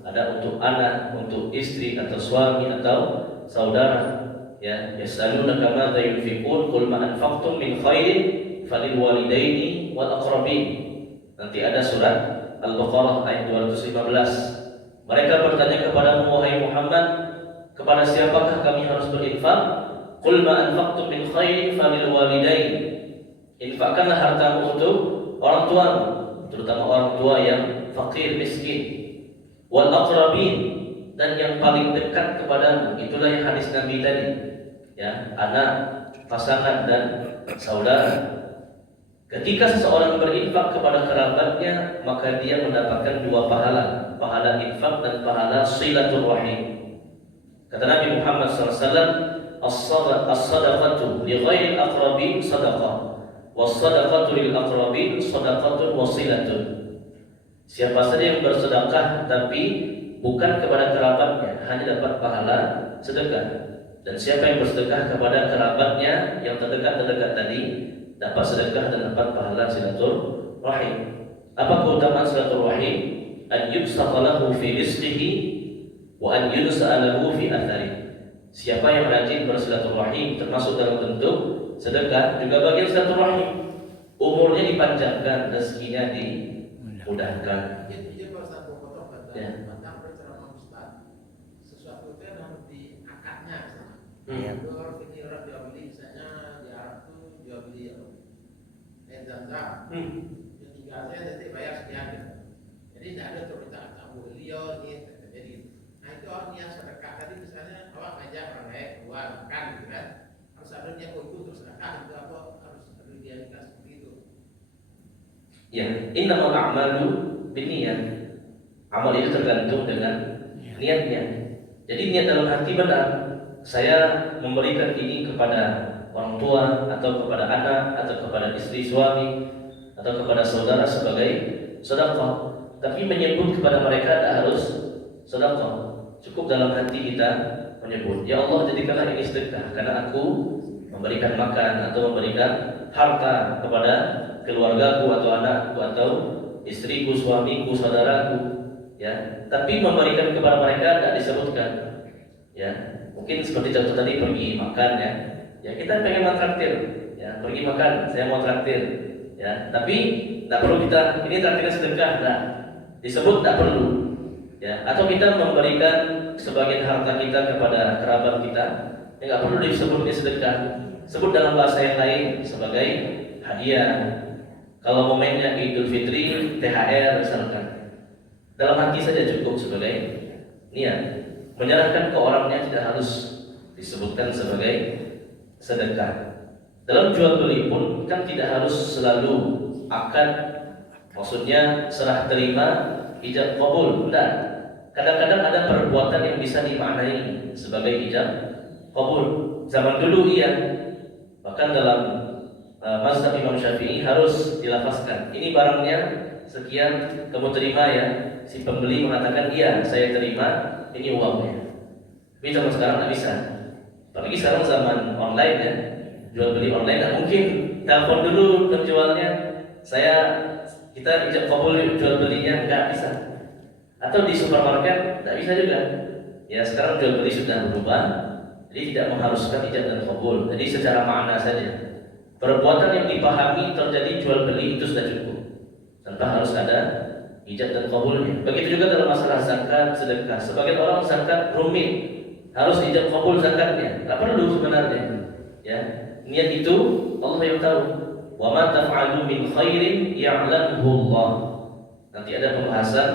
ada untuk anak, untuk istri atau suami atau saudara. Ya, yasalunaka madza yunfiqun qul ma anfaqtum min khairin falil walidaini wal aqrabin. Nanti ada surat Al-Baqarah ayat 215. Mereka bertanya kepadamu wahai Muhammad, kepada siapakah kami harus berinfak? Qul ma anfaqtum min khairin falil walidain. Infakkanlah hartamu untuk orang tuamu, terutama orang tua yang fakir miskin. Wal aqrabin, dan yang paling dekat kepadamu. Itulah yang hadis Nabi tadi, ya, anak, pasangan dan saudara. Ketika seseorang berinfak kepada kerabatnya, maka dia mendapatkan 2 pahala, pahala infak dan pahala silaturahim. Kata Nabi Muhammad SAW, as-sadaqatu li ghairil aqrabin sadaqah, was-sadaqatu lil aqrabin sadaqatun wasilatun. Siapa saja yang bersedekah tapi bukan kepada kerabatnya, hanya dapat pahala sedekah. Dan siapa yang bersedekah kepada kerabatnya yang terdekat tadi, dapat sedekah dan dapat pahala silaturahim. Apa keutamaan silaturahim? An yubsaqa lahu fi rizqihi wa an yunsa'a lahu fi athari. Siapa yang rajin bersilaturahim, termasuk dalam bentuk sedekah, juga bagian silaturahim, umurnya dipanjangkan, rezekinya dimudahkan. Izin Pak Ustaz, potong kata tentang berceramah Ustaz, sesuatu itu harus di akadnya misalnya. Itu harus dikira jual beli, misalnya di Arab itu jual beli air zam-zam. Yang tinggal saya nanti bayar sekian gitu. Jadi tidak ada tuh kita beliau ini terjadi. Nah itu orang yang sedekah tadi, misalnya awak ngajak orang lain keluar makan gitu kan, harus ada niat untuk sedekah, itu apa harus ada dialihkan seperti itu. Ya, innamal a'malu binniyat. Amal itu tergantung dengan niatnya. Jadi niat dalam hati benar, saya memberikan ini kepada orang tua atau kepada anak atau kepada istri suami atau kepada saudara sebagai sedekah. Tapi menyebut kepada mereka tidak harus sedekah. Cukup dalam hati kita menyebut, ya Allah, jadikanlah ini sedekah karena aku memberikan makan atau memberikan harta kepada keluargaku atau anakku atau istriku, suamiku, saudaraku, ya. Tapi memberikan kepada mereka tidak disebutkan, ya. Mungkin seperti contoh tadi pergi makan, ya. Ya kita pengen mentraktir, ya, pergi makan, saya mau traktir, ya. Tapi tidak perlu kita ini traktirnya sedekah, nah, disebut tidak perlu, ya. Atau kita memberikan sebagian harta kita kepada kerabat kita, ya nggak perlu disebutnya sedekah. Sebut dalam bahasa yang lain sebagai hadiah. Kalau momennya Idul Fitri, THR misalkan, dalam hati saja cukup sebagai niat. Menyerahkan ke orangnya tidak harus disebutkan sebagai sedekah. Dalam jual beli pun kan tidak harus selalu akad, maksudnya serah terima, ijab qabul. Tidak. Kadang-kadang ada perbuatan yang bisa dimaknai sebagai ijab qabul. Zaman dulu iya. Bahkan dalam mazhab Imam Syafi'i harus dilafazkan, ini barangnya sekian, kamu terima ya. Si pembeli mengatakan iya, saya terima, ini uangnya. Tapi zaman sekarang tidak bisa. Apalagi sekarang zaman online, ya, jual beli online tidak mungkin. Telepon dulu penjualnya, kita ijab kabul jual belinya, nggak bisa. Atau di supermarket tidak bisa juga. Ya sekarang jual beli sudah berubah, jadi tidak mengharuskan ijab dan kabul. Jadi secara makna saja. Perbuatan yang dipahami terjadi jual beli itu sudah cukup, tanpa harus ada ijab dan kabulnya. Begitu juga dalam masalah zakat, sedekah. Sebagian orang zakat rumit, harus ijab kabul zakatnya. Tak perlu sebenarnya. Ya, niat itu Allah yang tahu. Wa ma taf'alu min khairin ya'lamuhu Allah. Nanti ada pembahasan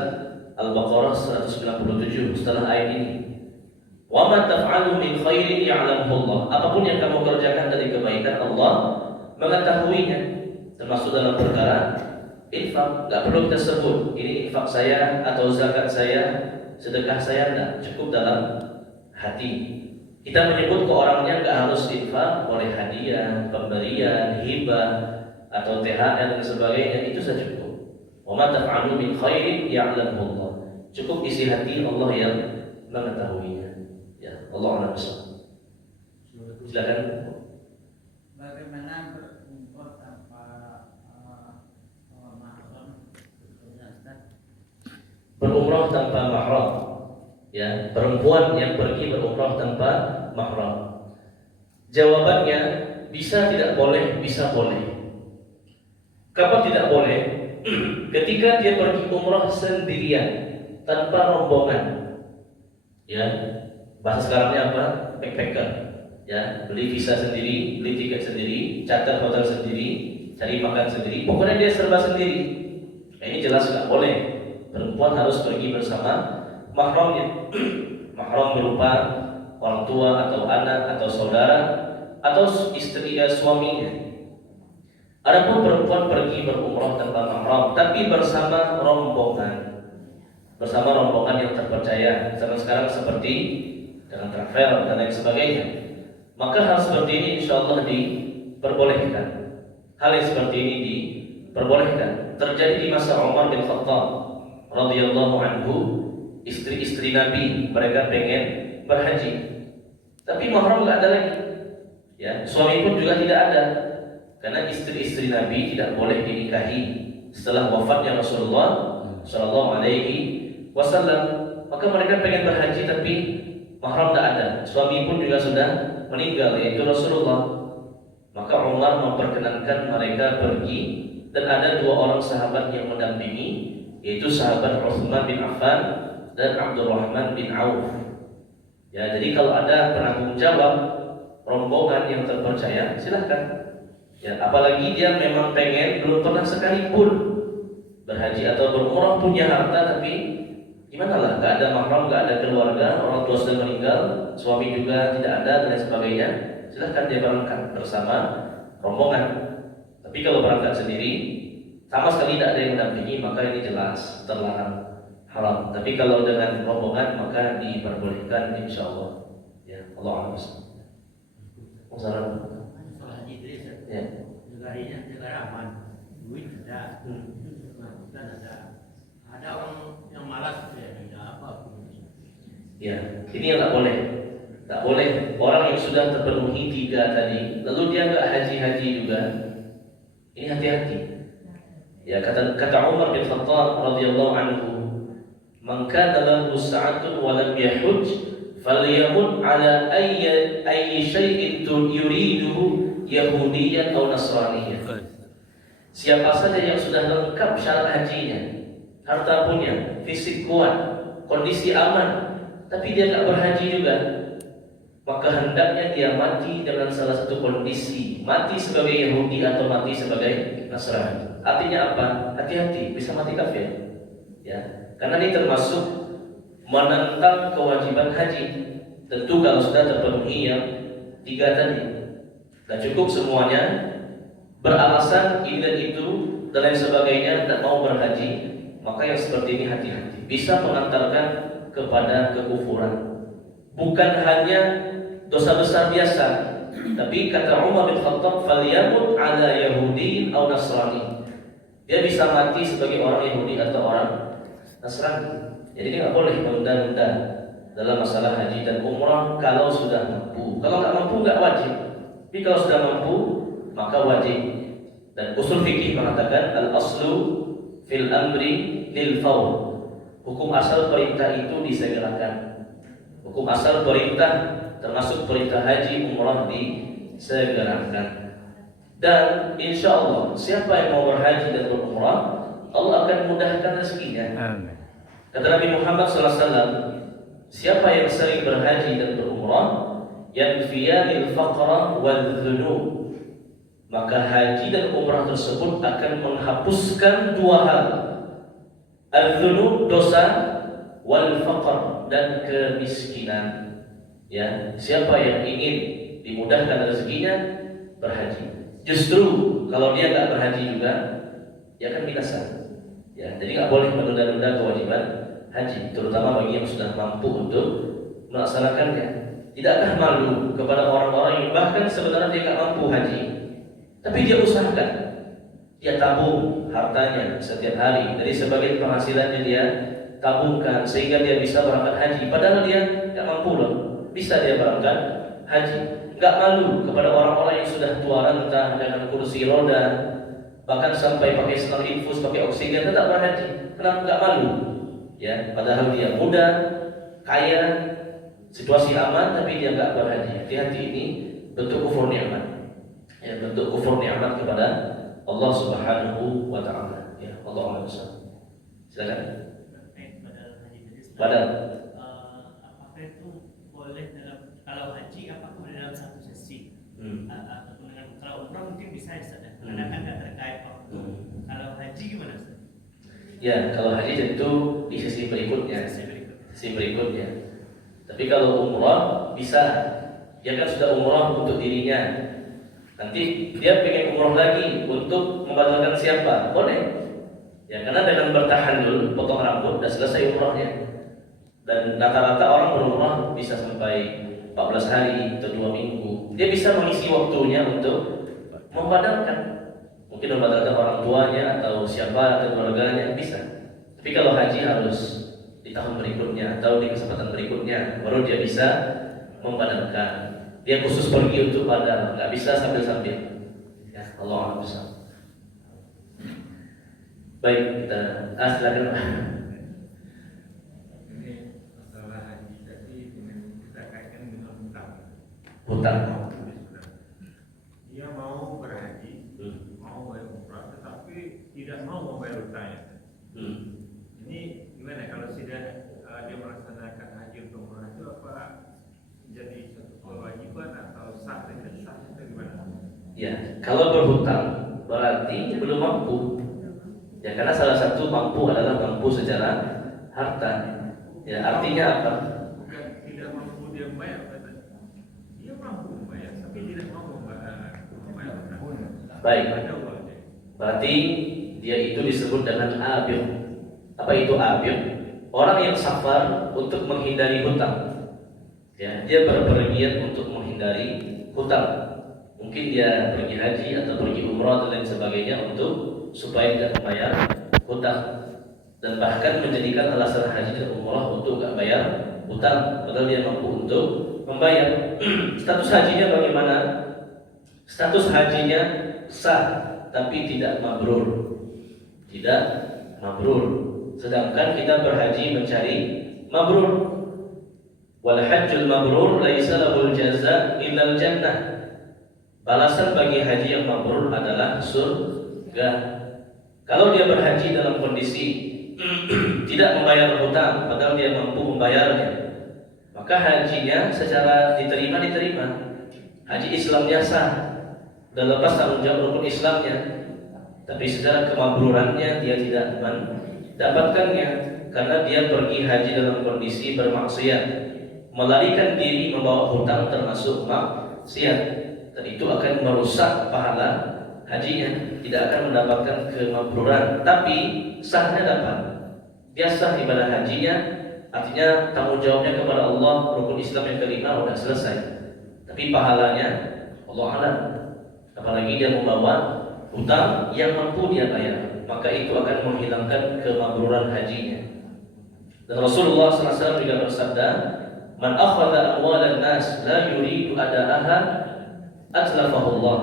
Al-Baqarah 197 setelah ayat ini. Wa ma taf'alu min khairin ya'lamuhu Allah. Apapun yang kamu kerjakan dari kebaikan, Allah mengetahuinya. Termasuk dalam perkara infak, enggak perlu kita sebut ini infak saya atau zakat saya, sedekah saya, enggak, cukup dalam hati. Kita menyebut ke orangnya enggak harus infak, boleh hadiah, pemberian, hibah atau THR dan sebagainya, itu saja cukup. Wa ma taf'alu min khairin ya'lamuhu Allah. Cukup isi hati, Allah yang mengetahuinya. Ya, Allah a'lam bishawab. Silakan. Bagaimana berumroh tanpa mahram? Berumrah tanpa mahram. Ya, perempuan yang pergi berumrah tanpa mahram. Jawabannya bisa tidak boleh, bisa boleh. Kapan tidak boleh? Ketika dia pergi umrah sendirian tanpa rombongan. Ya, bahasa sekarangnya apa? Backpacker. Ya, beli visa sendiri, beli tiket sendiri, charter hotel sendiri, cari makan sendiri. Pokoknya dia serba sendiri. Ini jelas nggak boleh. Perempuan harus pergi bersama mahramnya. Mahram berupa orang tua atau anak atau saudara atau istri suaminya. Adapun perempuan pergi berumrah tanpa mahram tapi bersama rombongan. Bersama rombongan yang terpercaya. Sekarang seperti dengan travel dan lain sebagainya. Maka hal seperti ini insyaallah diperbolehkan. Hal yang seperti ini diperbolehkan. Terjadi di masa Umar bin Khattab radhiyallahu anhu, istri-istri Nabi mereka pengen berhaji. Tapi mahram enggak ada lagi. Ya, suami pun juga tidak ada. Karena istri-istri Nabi tidak boleh dinikahi setelah wafatnya Rasulullah Sallallahu Alaihi Wasallam. Maka mereka pengen berhaji tapi mahram tidak ada. Suami pun juga sudah meninggal, yaitu Rasulullah. Maka Umar memperkenankan mereka pergi dan ada dua orang sahabat yang mendampingi, yaitu sahabat Utsman bin Affan dan Abdurrahman bin Auf. Ya, jadi kalau ada penanggung jawab rombongan yang terpercaya, silahkan. Ya, apalagi dia memang pengen, belum pernah sekalipun berhaji atau berumrah, punya harta tapi gimana lah, gak ada mahram, gak ada keluarga, orang tua sudah meninggal, suami juga tidak ada dan lain sebagainya, silahkan dia berangkat bersama rombongan. Tapi kalau berangkat sendiri, sama sekali tidak ada yang mendampingi, maka ini jelas terlarang, haram. Tapi kalau dengan rombongan maka diperbolehkan insyaallah. Ya, Allah a'lam. Wassalamualaikum. Ya. Negara aman, duit ada, masukan ada. Ada orang yang malas ya, tidak apa. Ya, ini yang tak boleh. Tak boleh orang yang sudah terpenuhi 3 tadi, lalu dia enggak haji-haji juga. Ini hati-hati. Ya, kata Umar bin Khattab radhiyallahu anhu, "Man kana lahu sa'atun wa lam yahujj, falyamut ala ayyi shay'in yuriduhu Yahudiyan atau Nasraniyan." Siapa saja yang sudah lengkap syarat hajinya, harta punya, fisik kuat, kondisi aman, tapi dia tak berhaji juga, maka hendaknya dia mati dengan salah satu kondisi, mati sebagai Yahudi atau mati sebagai Nasrani. Artinya apa? Hati-hati, bisa mati kafir. Ya, karena ini termasuk menentang kewajiban haji. Tentu kalau sudah terpenuhi yang 3 tadi. Dan cukup semuanya beralasan ini dan itu dan lain sebagainya, tak mau berhaji, maka yang seperti ini hati-hati, bisa mengantarkan kepada kekufuran. Bukan hanya dosa besar biasa, tapi kata Umar bin Khattab, "Falyamut ala Yahudi atau Nasrani." Dia bisa mati sebagai orang Yahudi atau orang Nasrani. Jadi dia nggak boleh menunda-nunda dalam masalah haji dan umrah kalau sudah mampu. Kalau nggak mampu nggak wajib. Tapi kalau sudah mampu maka wajib. Dan usul fikih mengatakan al-aslu fil amri lil fawr. Hukum asal perintah itu disegerakan. Hukum asal perintah termasuk perintah haji umrah disegerakan. Dan insya Allah siapa yang mau berhaji dan berumrah, Allah akan mudahkan rezekinya. Amin. Kata Nabi Muhammad SAW, siapa yang sering berhaji dan berumrah, yanfiyanil faqra wal dhunub, maka haji dan umrah tersebut akan menghapuskan 2 hal, Al-dzunub dosa, wal faqr dan kemiskinan. Ya, siapa yang ingin dimudahkan rezekinya berhaji. Justru kalau dia nggak berhaji juga, dia akan binasa. Ya, jadi nggak boleh menunda-nunda kewajiban haji, terutama bagi yang sudah mampu untuk melaksanakannya. Tidakkah malu kepada orang-orang yang bahkan sebenarnya dia nggak mampu haji, tapi dia usahakan, dia tabung hartanya setiap hari dari sebagian penghasilannya dia tabungkan sehingga dia bisa berangkat haji, padahal dia nggak mampu loh, bisa dia berangkat haji. Nggak malu kepada orang-orang yang sudah tua renta dengan kursi roda, bahkan sampai pakai selang infus, pakai oksigen, tetap berhaji. Kenapa nggak malu? Ya, padahal dia muda, kaya, situasi aman, tapi dia nggak berhaji. Hati-hati, ini bentuk kufur nikmat. Ya, bentuk kufur nikmat kepada Allah Subhanahu wa Ta'ala. Ya, Allah SWT. Silakan. Pada apakah itu boleh dalam, kalau haji apakah boleh dalam satu sesi? Ataupun dengan, kalau umrah mungkin bisa ya, karena kan nggak terkait waktu. Kalau haji gimana, Ustaz? Ya, kalau haji tentu di sesi berikutnya. Sesi berikutnya. Tapi kalau umrah bisa, dia kan sudah umrah untuk dirinya. Nanti dia pengen umrah lagi untuk membatalkan siapa? Boleh. Ya, karena dengan bertahalul, potong rambut, sudah selesai umrahnya. Dan rata-rata orang berumrah bisa sampai 14 hari atau 2 minggu. Dia bisa mengisi waktunya untuk membatalkan. Mungkin membatalkan orang tuanya atau siapa atau keluarganya, bisa. Tapi kalau haji harus di tahun berikutnya atau di kesempatan berikutnya, baru dia bisa membatalkan. Dia khusus pergi untuk badal, nggak bisa sambil-sambil. Ya, Allah bisa. Baik, kita silakan. Ini masalah haji tadi dengan kita kaitkan dengan Hutang. Dia mau berhaji, mau bayar umrah, tetapi tidak mau membayar hutangnya. Ini gimana kalau sudah dia melaksanakan haji untuk umrah itu, apa jadi satu kewajiban atau sah dan tidak sah, itu gimana? Ya, kalau berhutang berarti belum mampu. Ya, karena salah satu mampu adalah mampu secara harta. Ya, artinya apa? Bukan tidak mampu dia membayar, dia mampu membayar, tapi tidak mampu membayar hutang. Baik. Ada uangnya. Berarti dia itu disebut dengan abir. Apa itu abir? Orang yang safar untuk menghindari hutang. Ya, dia berpergian untuk menghindari hutang. Mungkin dia pergi haji atau pergi umrah dan lain sebagainya untuk supaya tidak membayar hutang, dan bahkan menjadikan alasan haji dan umrah untuk tidak bayar hutang, padahal dia mampu untuk membayar. Status hajinya bagaimana? Status hajinya sah, tapi tidak mabrur. Tidak mabrur. Sedangkan kita berhaji mencari mabrur. Wal hajjul mabrur laisa lahul jaza illal jannah. Balasan bagi haji yang mabrur adalah surga. Kalau dia berhaji dalam kondisi tidak membayar hutang, padahal dia mampu membayarnya, maka hajinya secara diterima. Haji Islamnya sah, dan lepas tanggung jawab rukun Islamnya. Tapi secara kemabrurannya dia tidak mendapatkannya, karena dia pergi haji dalam kondisi bermaksiat, melarikan diri membawa hutang termasuk maksiat, dan itu akan merusak pahala hajinya, tidak akan mendapatkan kemabruran. Tapi sahnya dapat, dia sah ibadah hajinya, artinya tanggung jawabnya kepada Allah, rukun Islam yang kelima sudah selesai. Tapi pahalanya Allah alam. Apalagi dia membawa hutang yang mampu dia bayar, maka itu akan menghilangkan kemabruran hajinya. Dan Rasulullah SAW juga bersabda, "Man akhadha amwalan nas la yuridu ada'aha atlafahu Allah."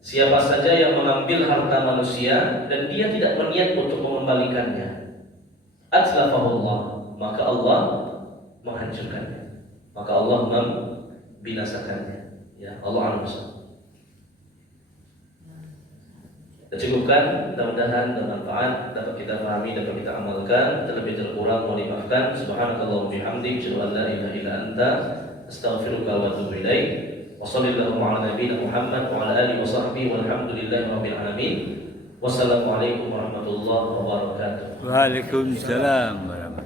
Siapa saja yang mengambil harta manusia dan dia tidak berniat untuk mengembalikannya, atlafahullah, maka Allah menghancurkannya, maka Allah membinasakannya. Ya, Allah a'lam. Kita cukupkan, mudah-mudahan bermanfaat, dapat kita pahami, dapat kita amalkan. Terlebih terkurang mohon dimaafkan. Subhanakallahumma bihamdik, asyhadu an la ilaha illa anta, astaghfiruka wa atubu ilaik. Wa sallallahu ala nabiyyina Muhammad wa ala alihi wa sahbihi walhamdulillahi rabbil alamin. Wassalamualaikum warahmatullahi wabarakatuh. Waalaikumsalam warahmatullahi